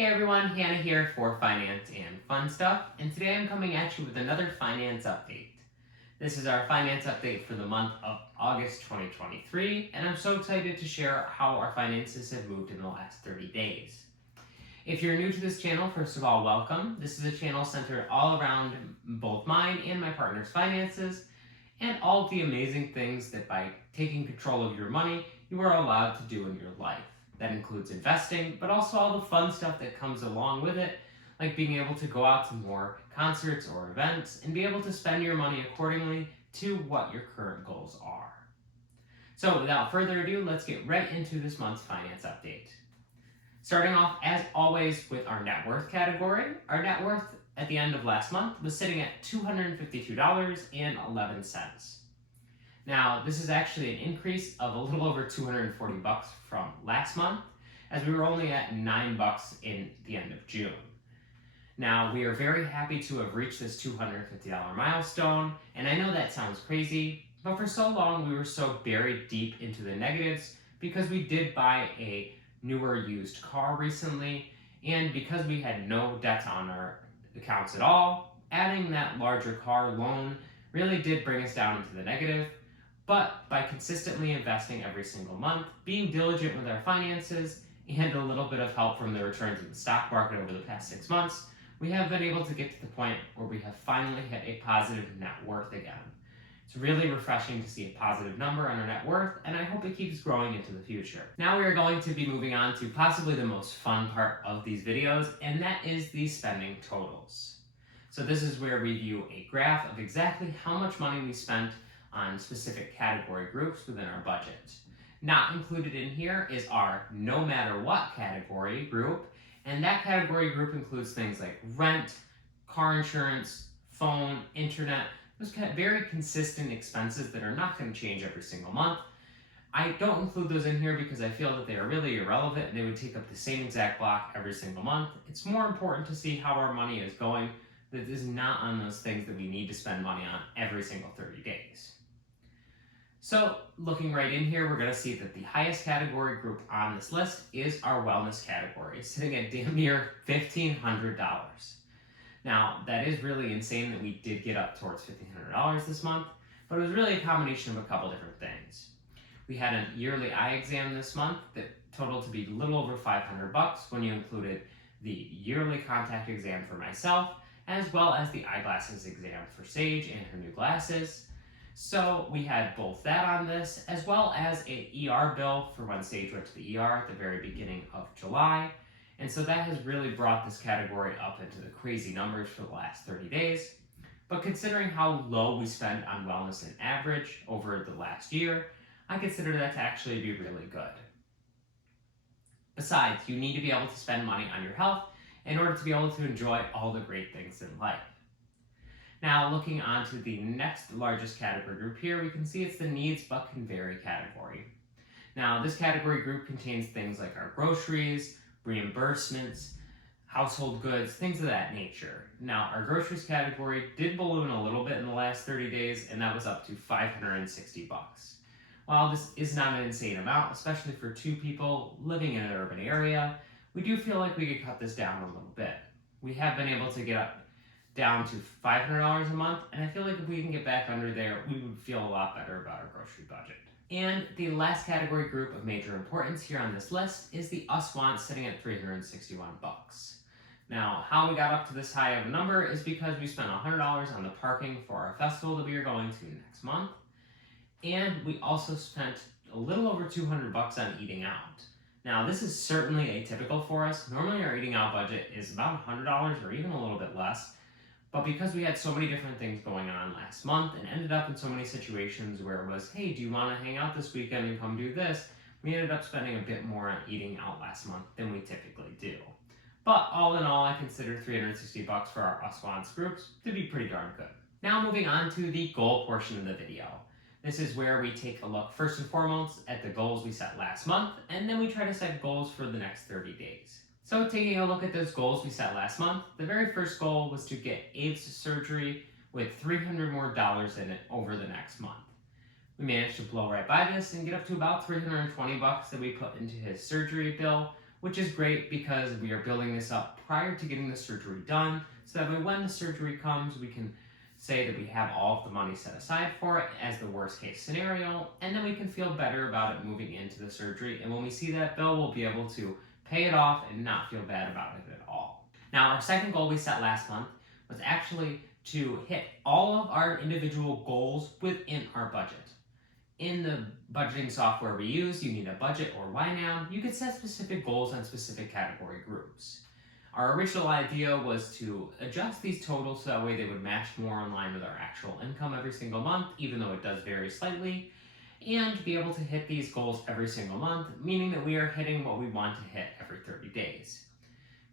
Hey everyone, Hannah here for Finance and Fun Stuff, and today I'm coming at you with another finance update. This is our finance update for the month of August 2023, and I'm so excited to share how our finances have moved in the last 30 days. If you're new to this channel, first of all, welcome. This is a channel centered all around both mine and my partner's finances, and all of the amazing things that by taking control of your money, you are allowed to do in your life. That includes investing, but also all the fun stuff that comes along with it, like being able to go out to more concerts or events and be able to spend your money accordingly to what your current goals are. So without further ado, let's get right into this month's finance update. Starting off, as always, with our net worth category. Our net worth at the end of last month was sitting at $252.11. Now, this is actually an increase of a little over $240 from last month, as we were only at $9 in the end of June. Now, we are very happy to have reached this $250 milestone, and I know that sounds crazy, but for so long we were so buried deep into the negatives because we did buy a newer used car recently, and because we had no debt on our accounts at all, adding that larger car loan really did bring us down into the negative. But by consistently investing every single month, being diligent with our finances, and a little bit of help from the returns in the stock market over the past 6 months, we have been able to get to the point where we have finally hit a positive net worth again. It's really refreshing to see a positive number on our net worth, and I hope it keeps growing into the future. Now we are going to be moving on to possibly the most fun part of these videos, and that is the spending totals. So this is where we view a graph of exactly how much money we spent on specific category groups within our budget. Not included in here is our no matter what category group, and that category group includes things like rent, car insurance, phone, internet, those kind of very consistent expenses that are not going to change every single month. I don't include those in here because I feel that they are really irrelevant and they would take up the same exact block every single month. It's more important to see how our money is going that is not on those things that we need to spend money on every single 30 days. So looking right in here, we're going to see that the highest category group on this list is our wellness category, sitting at damn near $1,500. Now, that is really insane that we did get up towards $1,500 this month, but it was really a combination of a couple different things. We had a yearly eye exam this month that totaled to be a little over $500 when you included the yearly contact exam for myself, as well as the eyeglasses exam for Sage and her new glasses. So we had both that on this, as well as an ER bill for when Sage went to the ER at the very beginning of July. And so that has really brought this category up into the crazy numbers for the last 30 days. But considering how low we spend on wellness in average over the last year, I consider that to actually be really good. Besides, you need to be able to spend money on your health in order to be able to enjoy all the great things in life. Now, looking on to the next largest category group here, we can see it's the needs but can vary category. Now, this category group contains things like our groceries, reimbursements, household goods, things of that nature. Now, our groceries category did balloon a little bit in the last 30 days, and that was up to $560. While this is not an insane amount, especially for two people living in an urban area, we do feel like we could cut this down a little bit. We have been able to get up down to $500 a month, and I feel like if we can get back under there, we would feel a lot better about our grocery budget. And the last category group of major importance here on this list is the us wants, sitting at $361. Now, how we got up to this high of a number is because we spent $100 on the parking for our festival that we are going to next month, and we also spent a little over $200 on eating out. Now, this is certainly atypical for us. Normally our eating out budget is about $100 or even a little bit less. But because we had so many different things going on last month and ended up in so many situations where it was, hey, do you want to hang out this weekend and come do this? We ended up spending a bit more on eating out last month than we typically do. But all in all, I consider $360 for our us wants groups to be pretty darn good. Now moving on to the goal portion of the video. This is where we take a look first and foremost at the goals we set last month, and then we try to set goals for the next 30 days. So taking a look at those goals we set last month, the very first goal was to get Abe's surgery with $300 more in it over the next month. We managed to blow right by this and get up to about $320 that we put into his surgery bill, which is great because we are building this up prior to getting the surgery done, so that way when the surgery comes, we can say that we have all of the money set aside for it as the worst case scenario, and then we can feel better about it moving into the surgery, and when we see that bill, we'll be able to pay it off and not feel bad about it at all. Now, our second goal we set last month was actually to hit all of our individual goals within our budget. In the budgeting software we use, You Need a Budget or YNAB, you could set specific goals on specific category groups. Our original idea was to adjust these totals so that way they would match more in line with our actual income every single month, even though it does vary slightly, and be able to hit these goals every single month, meaning that we are hitting what we want to hit every 30 days.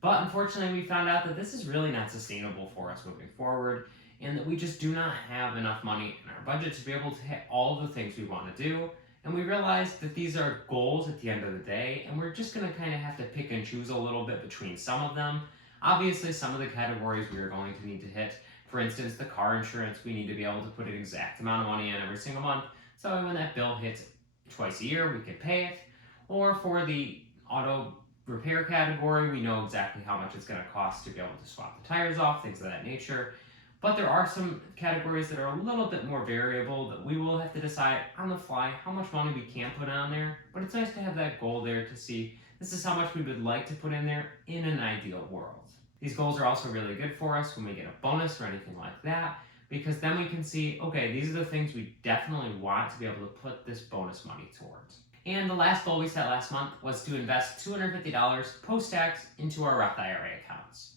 But unfortunately, we found out that this is really not sustainable for us moving forward, and that we just do not have enough money in our budget to be able to hit all of the things we want to do. And we realized that these are goals at the end of the day, and we're just going to kind of have to pick and choose a little bit between some of them. Obviously, some of the categories we are going to need to hit, for instance, the car insurance, we need to be able to put an exact amount of money in every single month, so when that bill hits twice a year, we can pay it. Or for the auto repair category, we know exactly how much it's going to cost to be able to swap the tires off, things of that nature. But there are some categories that are a little bit more variable that we will have to decide on the fly how much money we can put on there. But it's nice to have that goal there to see this is how much we would like to put in there in an ideal world. These goals are also really good for us when we get a bonus or anything like that, because then we can see, okay, these are the things we definitely want to be able to put this bonus money towards. And the last goal we set last month was to invest $250 post-tax into our Roth IRA accounts.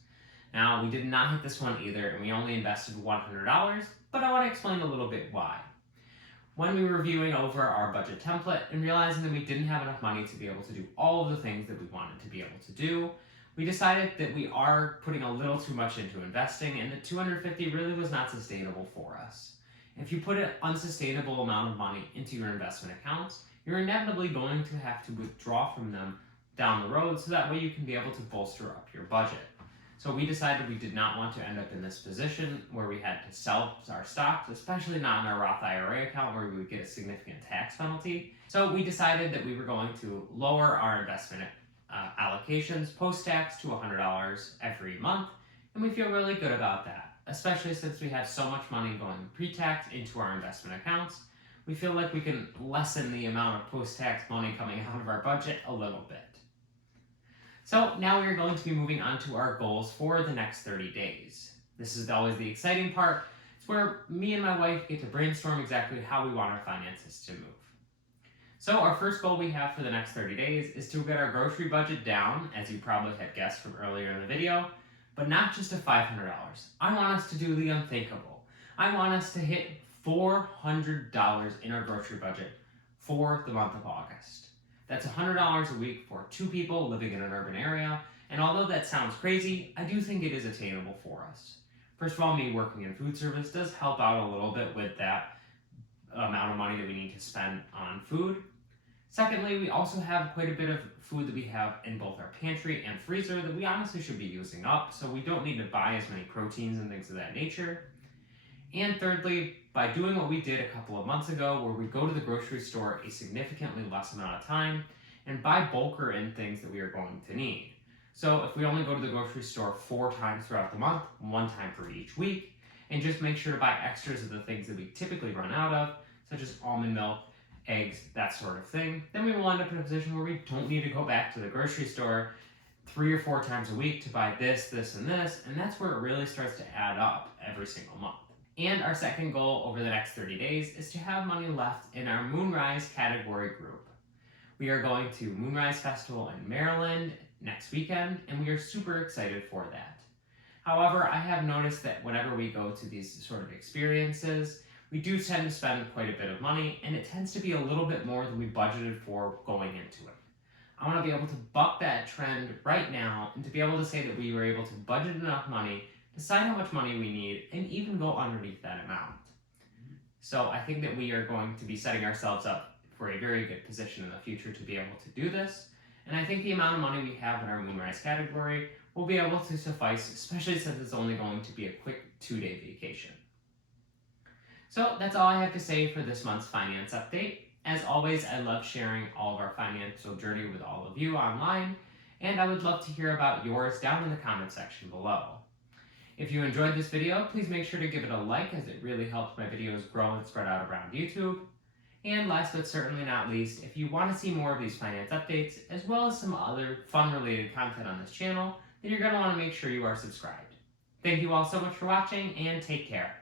Now, we did not hit this one either, and we only invested $100, but I want to explain a little bit why. When we were reviewing over our budget template and realizing that we didn't have enough money to be able to do all of the things that we wanted to be able to do, we decided that we are putting a little too much into investing, and that $250 really was not sustainable for us. If you put an unsustainable amount of money into your investment accounts, you're inevitably going to have to withdraw from them down the road, so that way you can be able to bolster up your budget. So we decided we did not want to end up in this position where we had to sell our stocks, especially not in our Roth IRA account where we would get a significant tax penalty. So we decided that we were going to lower our investment allocations post-tax to $100 every month, and we feel really good about that, especially since we have so much money going pre-tax into our investment accounts. We feel like we can lessen the amount of post-tax money coming out of our budget a little bit. So now we are going to be moving on to our goals for the next 30 days. This is always the exciting part. It's where me and my wife get to brainstorm exactly how we want our finances to move. So our first goal we have for the next 30 days is to get our grocery budget down, as you probably had guessed from earlier in the video, but not just to $500. I want us to do the unthinkable. I want us to hit $400 in our grocery budget for the month of August. That's $100 a week for 2 people living in an urban area, and although that sounds crazy, I do think it is attainable for us. First of all, me working in food service does help out a little bit with that amount of money that we need to spend on food. Secondly, we also have quite a bit of food that we have in both our pantry and freezer that we honestly should be using up, so we don't need to buy as many proteins and things of that nature. And thirdly, by doing what we did a couple of months ago, where we go to the grocery store a significantly less amount of time and buy bulker in things that we are going to need. So if we only go to the grocery store 4 times throughout the month, 1 time for each week, and just make sure to buy extras of the things that we typically run out of, such as almond milk, eggs, that sort of thing, then we will end up in a position where we don't need to go back to the grocery store 3 or 4 times a week to buy this, this, and this, and that's where it really starts to add up every single month. And our second goal over the next 30 days is to have money left in our Moonrise category group. We are going to Moonrise Festival in Maryland next weekend, and we are super excited for that. However, I have noticed that whenever we go to these sort of experiences, we do tend to spend quite a bit of money, and it tends to be a little bit more than we budgeted for going into it. I want to be able to buck that trend right now, and to be able to say that we were able to budget enough money, decide how much money we need, and even go underneath that amount. So I think that we are going to be setting ourselves up for a very good position in the future to be able to do this. And I think the amount of money we have in our Moonrise category will be able to suffice, especially since it's only going to be a quick 2-day vacation. So that's all I have to say for this month's finance update. As always, I love sharing all of our financial journey with all of you online. and I would love to hear about yours down in the comment section below. If you enjoyed this video, please make sure to give it a like, as it really helps my videos grow and spread out around YouTube. And last but certainly not least, if you want to see more of these finance updates, as well as some other fun related content on this channel, then you're going to want to make sure you are subscribed. Thank you all so much for watching, and take care.